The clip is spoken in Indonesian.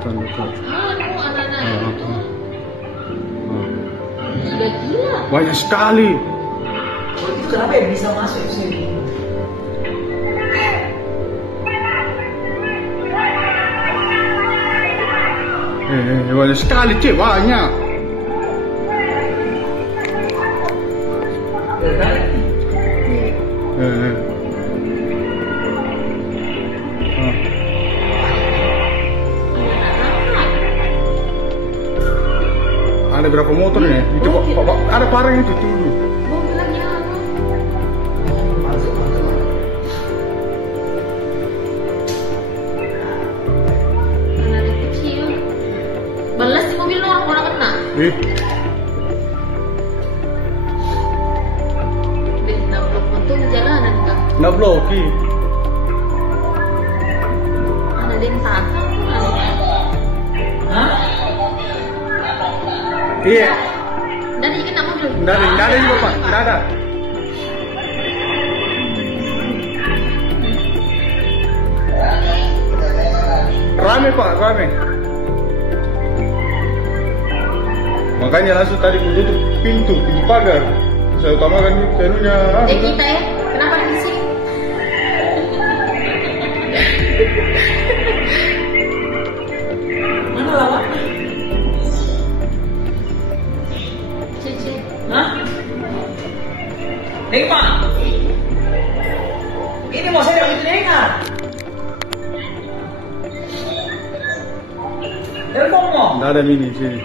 depan. Anak-anak itu sudah gila. Banyak sekali. Itu kenapa ya bisa masuk ke sini? Banyak sekali, Cik, banyak. Ada berapa motor nih? Itu Pak, ada parang itu dulu. Mobilnya apa? Anak kecil. Balas di mobil lo, aku nak kena. Nah, blok untuk jalanan kan. Nggak bloki. Ada lintasan kan? Hah? Iya. Dan ini kena mobil. Nggak ada juga, Pak. Nggak ada. Rame, Pak, rame. Makanya langsung tadi aku tutup pintu pagar. Saya utamakan tenunya. Kita ya, kenapa di sini? Mana lawak? Cici. Hah? Pak, ini mau saya begitu dengar. Telepon mau? Nggak ada mini sini.